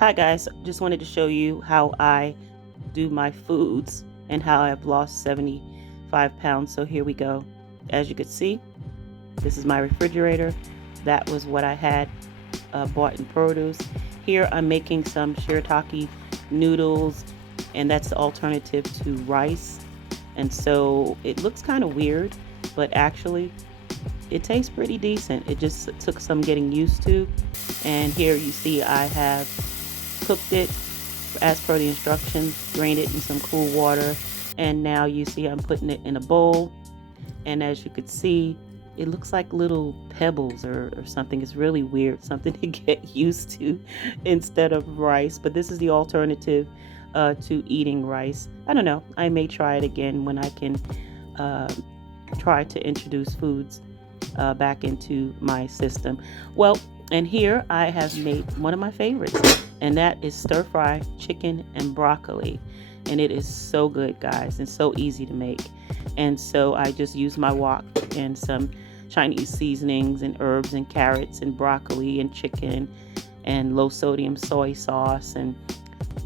Hi guys, just wanted to show you how I do my foods and how I've lost 75 pounds. So here we go. As you can see, this is my refrigerator. That was what I had bought in produce. Here I'm making some Shirataki noodles, and that's the alternative to rice. And so it looks kind of weird, but actually it tastes pretty decent. It just took some getting used to. And here you see I have cooked it as per the instructions, drained it in some cool water, and now you see I'm putting it in a bowl. And as you could see, it looks like little pebbles or something. It's really weird, something to get used to instead of rice. But this is the alternative to eating rice. I don't know. I may try it again when I can uh, try to introduce foods back into my system. Well, and here I have made one of my favorites, and that is stir fry chicken and broccoli. And it is so good, guys, and so easy to make. And so I just use my wok and some Chinese seasonings and herbs and carrots and broccoli and chicken and low sodium soy sauce and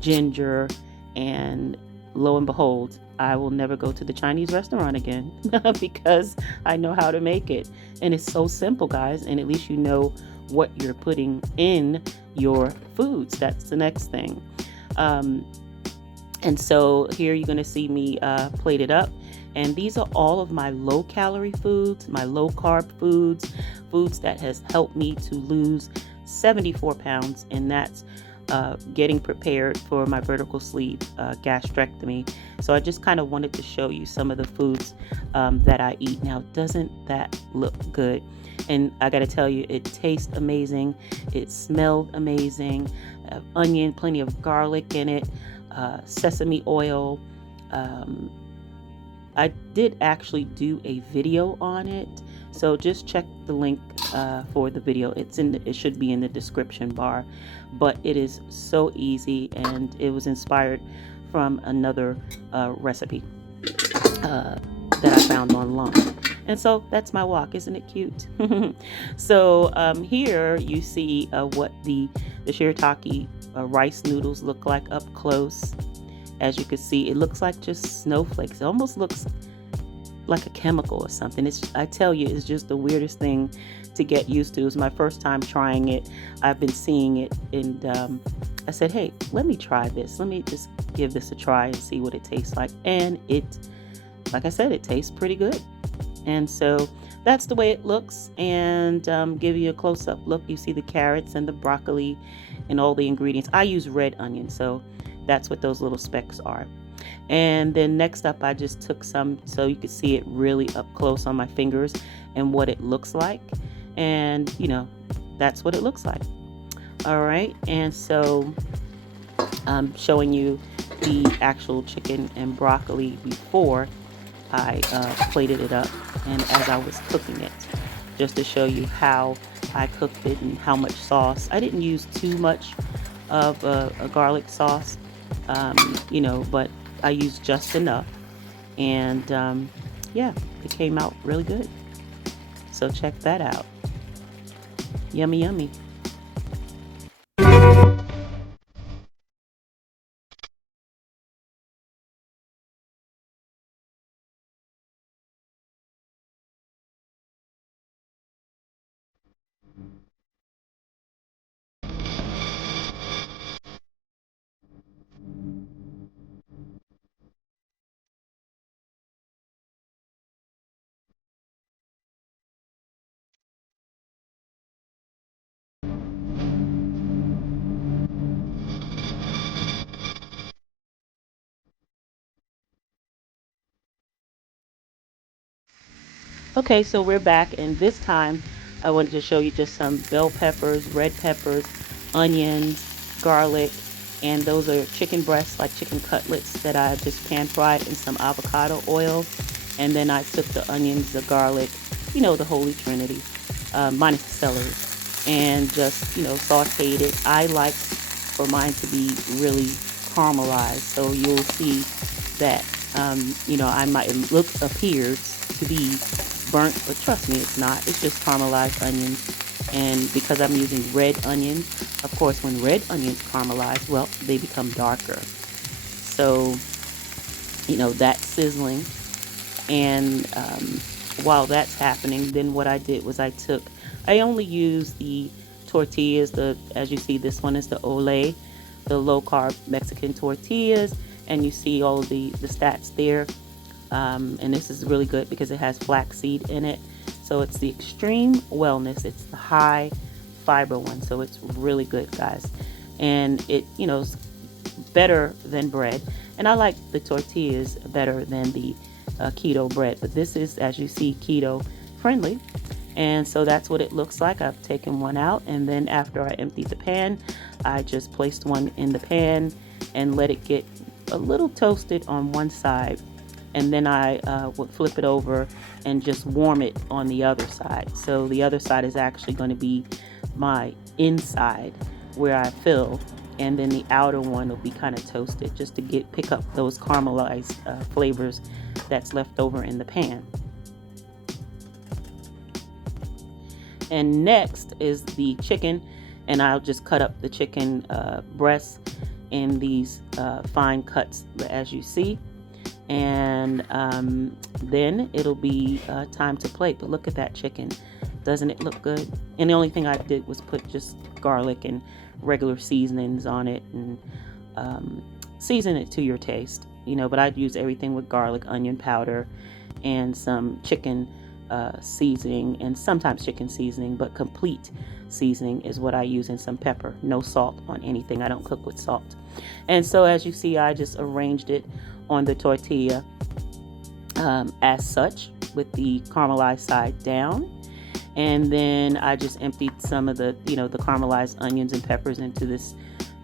ginger, and lo and behold, I will never go to the Chinese restaurant again because I know how to make it. And it's so simple, guys, and at least you know what you're putting in your foods. That's the next thing. And so here you're going to see me plate it up. And these are all of my low calorie foods, my low carb foods that has helped me to lose 74 pounds. And that's getting prepared for my vertical sleeve gastrectomy. So I just kind of wanted to show you some of the foods that I eat. Now, doesn't that look good? And I got to tell you, it tastes amazing. It smelled amazing. Onion, plenty of garlic in it, sesame oil. I did actually do a video on it, so just check the link for the video. It should be in the description bar. But it is so easy, and it was inspired from another recipe that I found online. And so that's my wok. Isn't it cute? So here you see what the Shirataki rice noodles look like up close. As you can see, it looks like just snowflakes. It almost looks like a chemical or something. I tell you, it's just the weirdest thing to get used to. It was my first time trying it. I've been seeing it, and I said, hey, let me try this. Let me just give this a try and see what it tastes like. And it, like I said, it tastes pretty good. And so that's the way it looks. And give you a close-up look. You see the carrots and the broccoli and all the ingredients. I use red onion, so that's what those little specks are. And then next up, I just took some so you could see it really up close on my fingers and what it looks like. And, you know, that's what it looks like. All right. And so I'm showing you the actual chicken and broccoli before I plated it up and as I was cooking it, just to show you how I cooked it and how much sauce. I didn't use too much of a garlic sauce, you know, but I used just enough. And yeah, it came out really good. So check that out. Yummy, yummy. Okay, so we're back, and this time I wanted to show you just some bell peppers, red peppers, onions, garlic, and those are chicken breasts, like chicken cutlets that I just pan fried in some avocado oil. And then I took the onions, the garlic, you know, the holy trinity, minus the celery, and just, you know, sauteed it. I like for mine to be really caramelized, so you'll see that, you know, I might appears to be burnt, but trust me, it's not. It's just caramelized onions And because I'm using red onions, of course, when red onions caramelize, well, they become darker. So, that's sizzling. And while that's happening, then what I did was I only used the tortillas. As you see, this one is the Olay, the low carb Mexican tortillas. And you see all of the stats there. And this is really good because it has flaxseed in it. So it's the extreme wellness. It's the high fiber one. So it's really good, guys. And it's better than bread. And I like the tortillas better than the keto bread. But this is, as you see, keto friendly. And so that's what it looks like. I've taken one out. And then after I emptied the pan, I just placed one in the pan and let it get a little toasted on one side. And then I would flip it over and just warm it on the other side. So the other side is actually going to be my inside where I fill, and then the outer one will be kind of toasted just to pick up those caramelized flavors that's left over in the pan. And next is the chicken, and I'll just cut up the chicken breasts in these fine cuts as you see. And then it'll be time to plate. But look at that chicken. Doesn't it look good? And the only thing I did was put just garlic and regular seasonings on it, and season it to your taste. But I'd use everything with garlic, onion powder, and some chicken seasoning, and sometimes chicken seasoning, but complete seasoning is what I use, and some pepper. No salt on anything. I don't cook with salt. And so as you see, I just arranged it on the tortilla as such, with the caramelized side down. And then I just emptied some of the the caramelized onions and peppers into this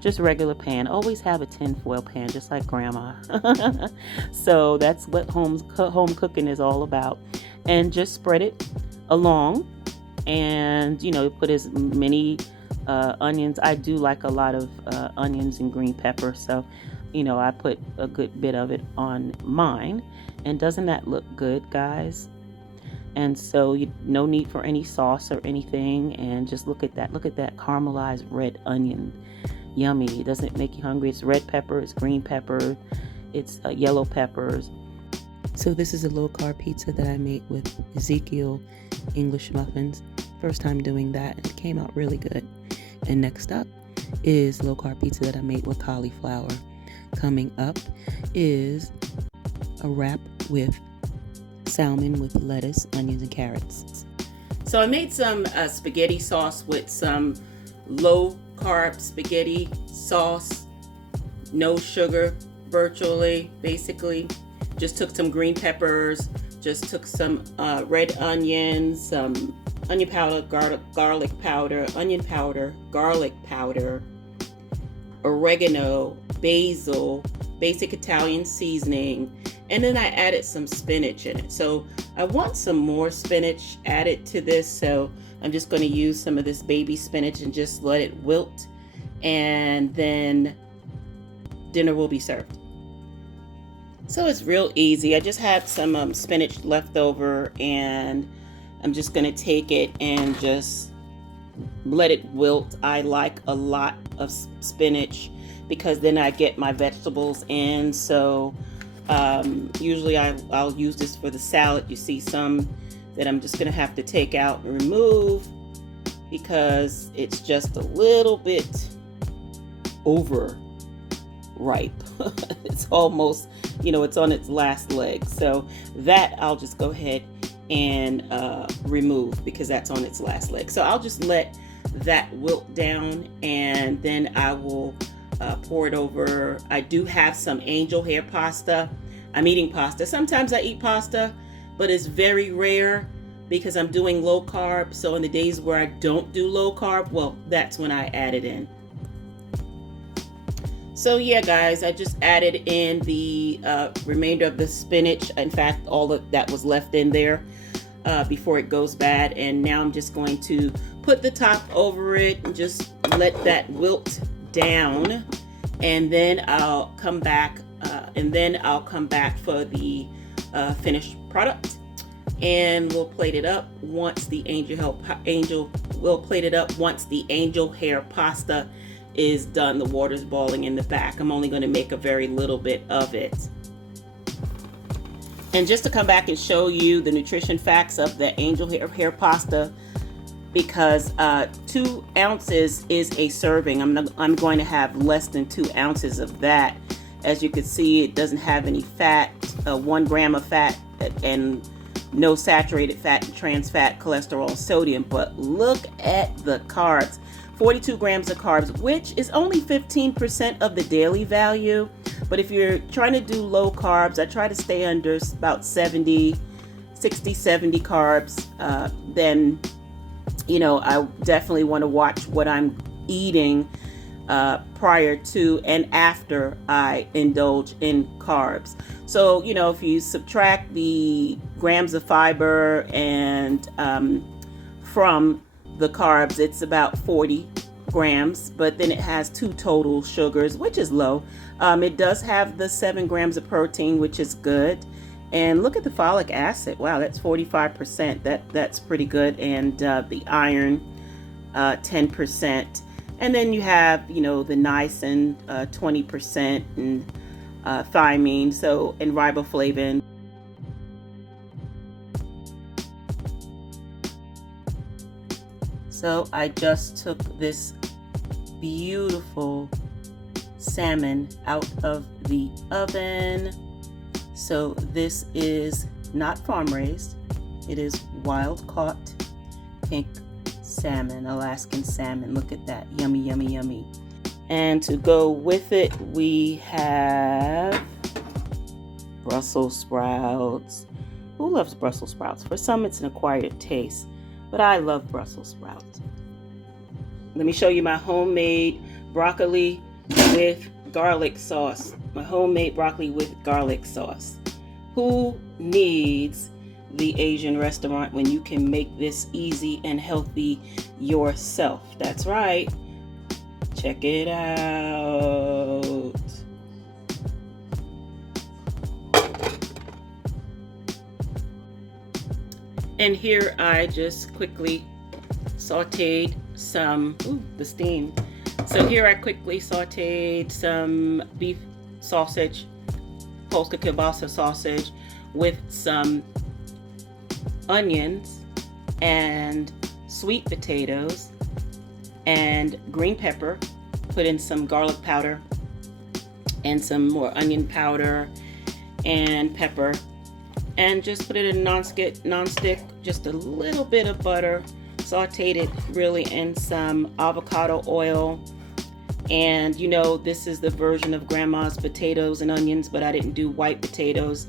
just regular pan. Always have a tin-foil pan, just like grandma. So that's what home cooking is all about. And just spread it along, and put as many onions. I do like a lot of onions and green pepper, so I put a good bit of it on mine. And doesn't that look good, guys? And so no need for any sauce or anything. And just look at that caramelized red onion. Yummy. Doesn't it make you hungry? It's red pepper, it's green pepper, it's yellow peppers. So this is a low carb pizza that I made with Ezekiel English muffins. First time doing that, and it came out really good. And next up is low carb pizza that I made with cauliflower. Coming up is a wrap with salmon with lettuce, onions, and carrots. So I made some spaghetti sauce with some low carb spaghetti sauce, no sugar virtually, basically. Just took some green peppers, just took some red onions, some onion powder, garlic powder, onion powder, garlic powder, oregano, basil, basic Italian seasoning, and then I added some spinach in it. So I want some more spinach added to this, so I'm just going to use some of this baby spinach and just let it wilt, and then dinner will be served. So it's real easy. I just have some spinach left over, and I'm just going to take it and just let it wilt. I like a lot of spinach because then I get my vegetables in. So usually I'll use this for the salad. You see some that I'm just going to have to take out and remove because it's just a little bit overripe. It's almost, it's on its last leg. So that I'll just go ahead and remove because that's on its last leg. So I'll just let that wilt down, and then I will pour it over. I do have some angel hair pasta. I'm eating pasta. Sometimes I eat pasta, but it's very rare because I'm doing low carb. So in the days where I don't do low carb, well, that's when I add it in. So yeah, guys, I just added in the remainder of the spinach. In fact, all of that was left in there before it goes bad. And now I'm just going to put the top over it and just let that wilt down. And then I'll come back for the finished product. And we'll plate it up once the angel we'll plate it up once the angel hair pasta is done. The water's boiling in the back. I'm only going to make a very little bit of it. And just to come back and show you the nutrition facts of the angel hair pasta, because 2 ounces is a serving. I'm going to have less than 2 ounces of that. As you can see, it doesn't have any fat, 1 gram of fat, and no saturated fat, trans fat, cholesterol, sodium. But look at the carbs. 42 grams of carbs, which is only 15% of the daily value. But if you're trying to do low carbs, I try to stay under about 60, 70 carbs. Then, you know, I definitely want to watch what I'm eating prior to and after I indulge in carbs. So, you know, if you subtract the grams of fiber and from the carbs, it's about 40 grams, but then it has 2 total sugars, which is low. It does have the 7 grams of protein, which is good. And look at the folic acid. Wow, that's 45%. That's pretty good. And the iron, 10%. And then you have, you know, the niacin, 20%, and thiamine, so, and riboflavin. So I just took this beautiful salmon out of the oven. So this is not farm raised. It is wild caught pink salmon, Alaskan salmon. Look at that. Yummy, yummy, yummy. And to go with it, we have Brussels sprouts. Who loves Brussels sprouts? For some, it's an acquired taste, but I love Brussels sprouts. Let me show you my homemade broccoli with garlic sauce. My homemade broccoli with garlic sauce. Who needs the Asian restaurant when you can make this easy and healthy yourself? That's right. Check it out. And here I just quickly sauteed some, the steam. So here I quickly sauteed some beef sausage, Polska kielbasa sausage, with some onions and sweet potatoes and green pepper. Put in some garlic powder and some more onion powder and pepper, and just put it in non-stick, just a little bit of butter, sauteed it really in some avocado oil. And you know, this is the version of grandma's potatoes and onions, but I didn't do white potatoes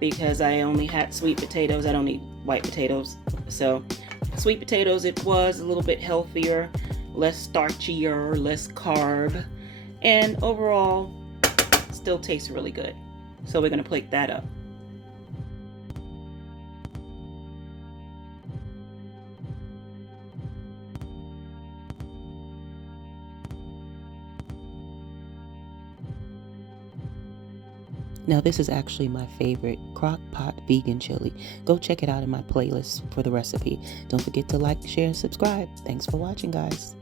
because I only had sweet potatoes. I don't eat white potatoes. So sweet potatoes, it was a little bit healthier, less starchier, less carb, and overall still tastes really good. So we're gonna plate that up. Now this is actually my favorite crock pot vegan chili. Go check it out in my playlist for the recipe. Don't forget to like, share, and subscribe. Thanks for watching, guys.